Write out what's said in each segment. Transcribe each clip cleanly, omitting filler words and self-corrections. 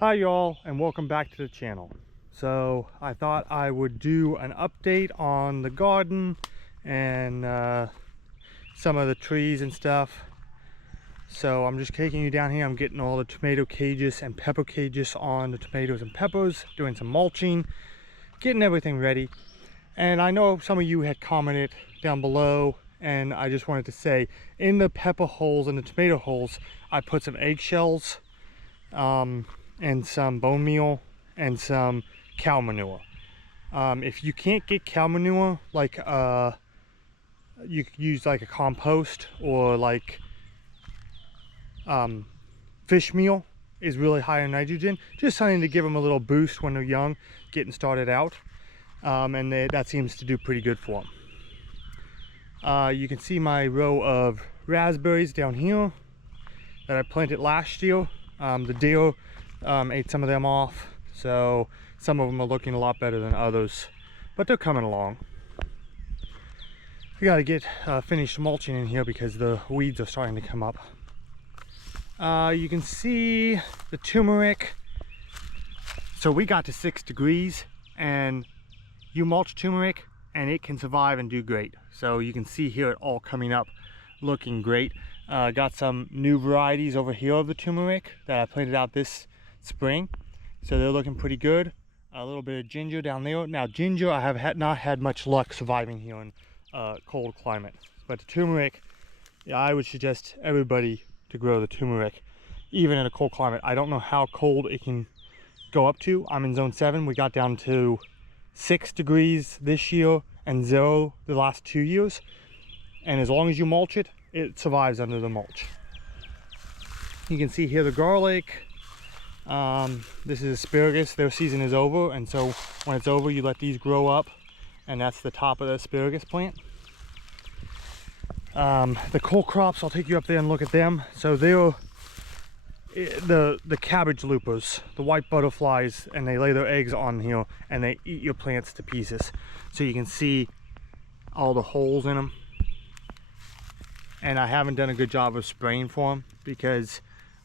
Hi y'all, and welcome back to the channel. So I thought I would do an update on the garden and some of the trees and stuff. So I'm just taking you down here. I'm getting all the tomato cages and pepper cages on the tomatoes and peppers, doing some mulching, getting everything ready. And I know some of you had commented down below, and I just wanted to say, in the pepper holes and the tomato holes, I put some eggshells and some bone meal and some cow manure. If you can't get cow manure, like you could use like a compost, or like fish meal is really high in nitrogen, just something to give them a little boost when they're young, getting started out. And that seems to do pretty good for them. You can see my row of raspberries down here that I planted last year. The deer ate some of them off, so some of them are looking a lot better than others, but they're coming along. We got to get finished mulching in here because the weeds are starting to come up. You can see the turmeric. So we got to 6 degrees, and you mulch turmeric and it can survive and do great. So you can see here it all coming up looking great. Got some new varieties over here of the turmeric that I planted out this spring, so they're looking pretty good. A little bit of ginger down there. Now ginger, I have not had much luck surviving here in cold climate, but the turmeric, yeah, I would suggest everybody to grow the turmeric even in a cold climate. I don't know how cold it can go up to. I'm in zone 7. We got down to 6 degrees this year and 0 the last 2 years, and as long as you mulch it, it survives under the mulch. You can see here the garlic. This is asparagus. Their season is over, and so when it's over, you let these grow up, and that's the top of the asparagus plant. The cole crops, I'll take you up there and look at them. So they're the cabbage loopers, the white butterflies, and they lay their eggs on here and they eat your plants to pieces. So you can see all the holes in them. And I haven't done a good job of spraying for them because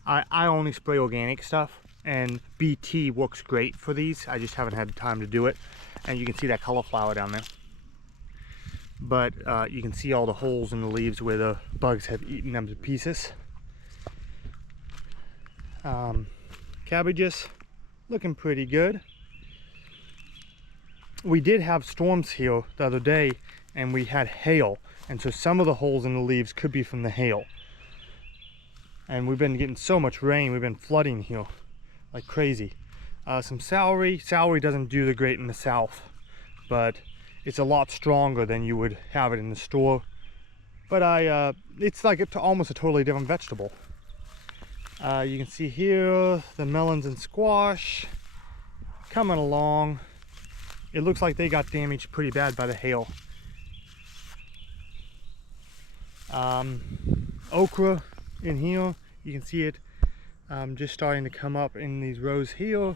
I only spray organic stuff, and BT works great for these. I just haven't had time to do it. And you can see that cauliflower down there. But you can see all the holes in the leaves where the bugs have eaten them to pieces. Cabbages looking pretty good. We did have storms here the other day, and we had hail, and so some of the holes in the leaves could be from the hail. And we've been getting so much rain, we've been flooding here like crazy. Some celery. Celery doesn't do the great in the south, but it's a lot stronger than you would have it in the store. But it's like almost a totally different vegetable. You can see here the melons and squash coming along. It looks like they got damaged pretty bad by the hail. Okra in here, you can see it just starting to come up in these rows here.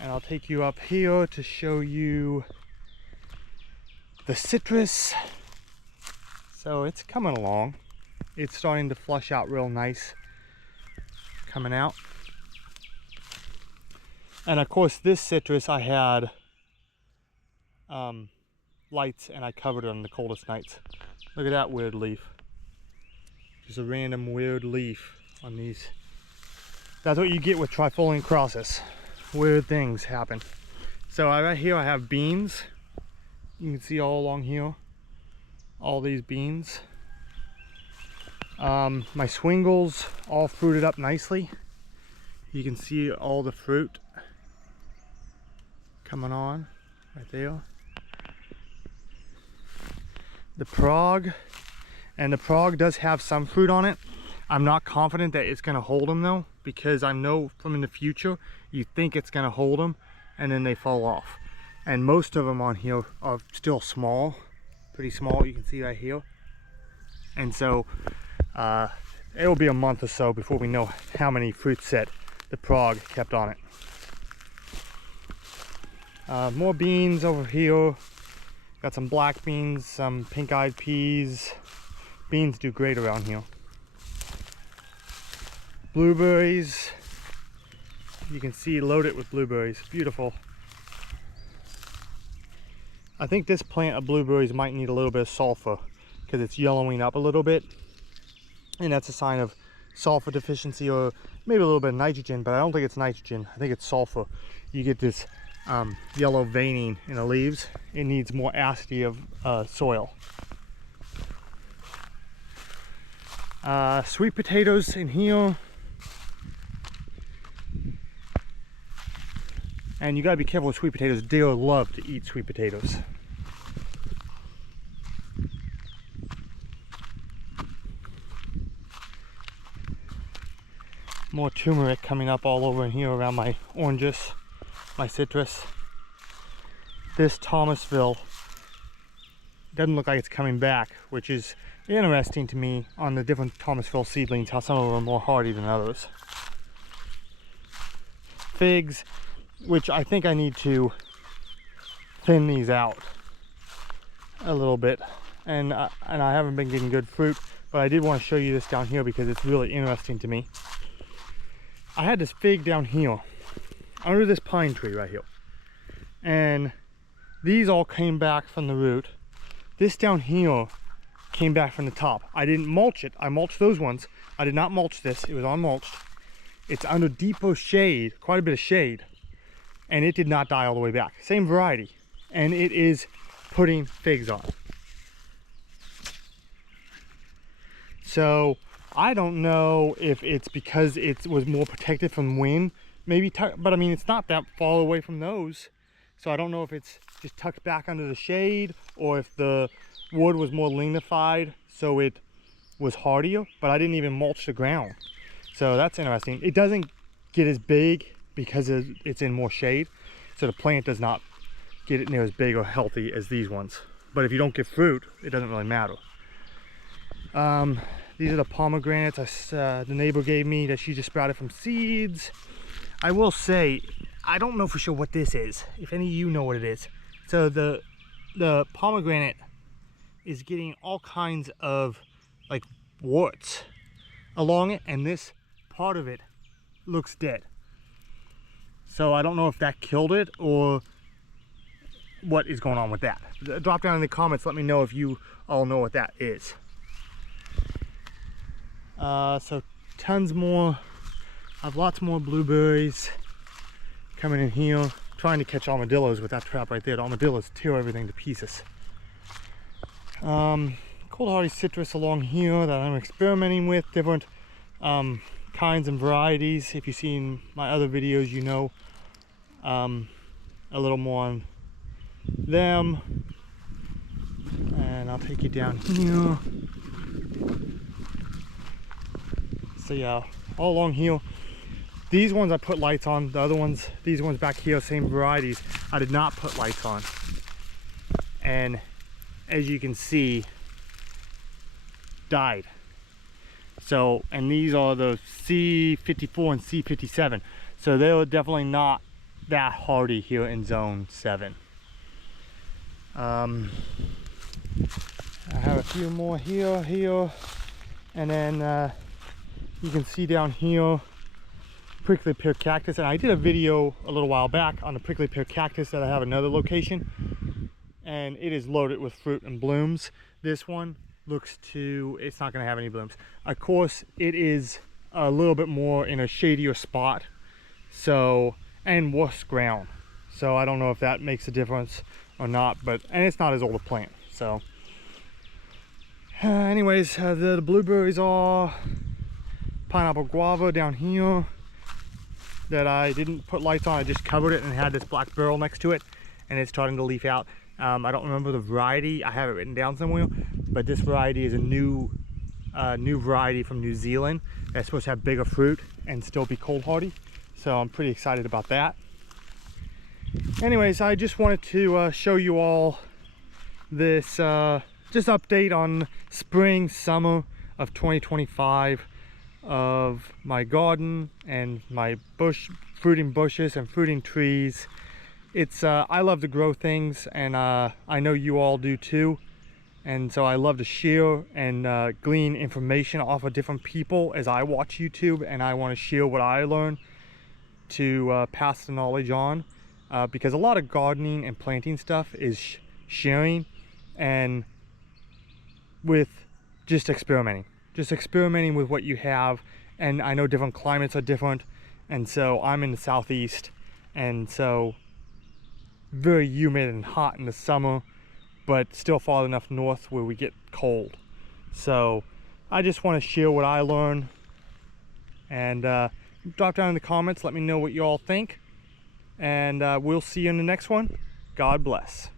And I'll take you up here to show you the citrus. So it's coming along. It's starting to flush out real nice, coming out. And of course this citrus I had lights, and I covered it on the coldest nights. Look at that weird leaf. Just a random weird leaf on these. That's what you get with trifoliate crosses. Weird things happen. So right here I have beans. You can see all along here, all these beans. My swingles all fruited up nicely. You can see all the fruit coming on right there. The prog, and the prog does have some fruit on it. I'm not confident that it's going to hold them though, because I know from in the future you think it's going to hold them and then they fall off. And most of them on here are still small, pretty small, you can see right here. And so it will be a month or so before we know how many fruit set the prog kept on it. More beans over here. Got some black beans, some pink-eyed peas. Beans do great around here. Blueberries. you can see loaded with blueberries. Beautiful. I think this plant of blueberries might need a little bit of sulfur because it's yellowing up a little bit, and that's a sign of sulfur deficiency, or maybe a little bit of nitrogen, but I don't think it's nitrogen. I think it's sulfur. You get this yellow veining in the leaves. It needs more acidity of soil. Sweet potatoes in here, and you gotta be careful with sweet potatoes. Deer love to eat sweet potatoes. More turmeric coming up all over in here around my oranges, my citrus. This Thomasville doesn't look like it's coming back, which is interesting to me on the different Thomasville seedlings, how some of them are more hardy than others. Figs, which I think I need to thin these out a little bit, and I haven't been getting good fruit, but I did want to show you this down here because it's really interesting to me. I had this fig down here under this pine tree right here, and these all came back from the root. This down here came back from the top. I didn't mulch it. I mulched those ones. I did not mulch this. It was unmulched. It's under deeper shade, quite a bit of shade, and it did not die all the way back. Same variety, and it is putting figs on. So I don't know if it's because it was more protected from wind, maybe, but I mean, it's not that far away from those. So I don't know if it's just tucked back under the shade, or if the wood was more lignified, so it was hardier, but I didn't even mulch the ground. So that's interesting. It doesn't get as big because it's in more shade. So the plant does not get near as big or healthy as these ones. But if you don't get fruit, it doesn't really matter. These are the pomegranates the neighbor gave me that she just sprouted from seeds. I will say, I don't know for sure what this is, if any of you know what it is. So the pomegranate is getting all kinds of like warts along it, and this part of it looks dead. So I don't know if that killed it or what is going on with that. Drop down in the comments, let me know if you all know what that is. So tons more. I have lots more blueberries coming in here. Trying to catch armadillos with that trap right there. The armadillos tear everything to pieces. Cold hardy citrus along here that I'm experimenting with, different kinds and varieties. If you've seen my other videos, you know a little more on them. And I'll take you down here. So yeah, all along here. These ones I put lights on. The other ones, these ones back here, same varieties, I did not put lights on. And as you can see, died. So, and these are the C54 and C57. So they were definitely not that hardy here in zone 7. I have a few more here, and then you can see down here prickly pear cactus, and I did a video a little while back on the prickly pear cactus that I have another location, and it is loaded with fruit and blooms. This one looks to, it's not going to have any blooms. Of course, it is a little bit more in a shadier spot, so, and worse ground, so I don't know if that makes a difference or not, but, and it's not as old a plant. So anyways, the blueberries are pineapple guava down here that I didn't put lights on. I just covered it and had this black barrel next to it, and it's starting to leaf out. I don't remember the variety. I have it written down somewhere, but this variety is a new variety from New Zealand that's supposed to have bigger fruit and still be cold hardy. So I'm pretty excited about that. Anyways, I just wanted to show you all this just update on spring, summer of 2025 of my garden and my fruiting bushes and fruiting trees. It's I love to grow things, and I know you all do too, and so I love to share and glean information off of different people as I watch YouTube, and I want to share what I learn to pass the knowledge on, because a lot of gardening and planting stuff is sharing and with just experimenting with what you have. And I know different climates are different, and so I'm in the southeast, and so very humid and hot in the summer, but still far enough north where we get cold. So I just want to share what I learned, and drop down in the comments, let me know what you all think, and we'll see you in the next one. God bless.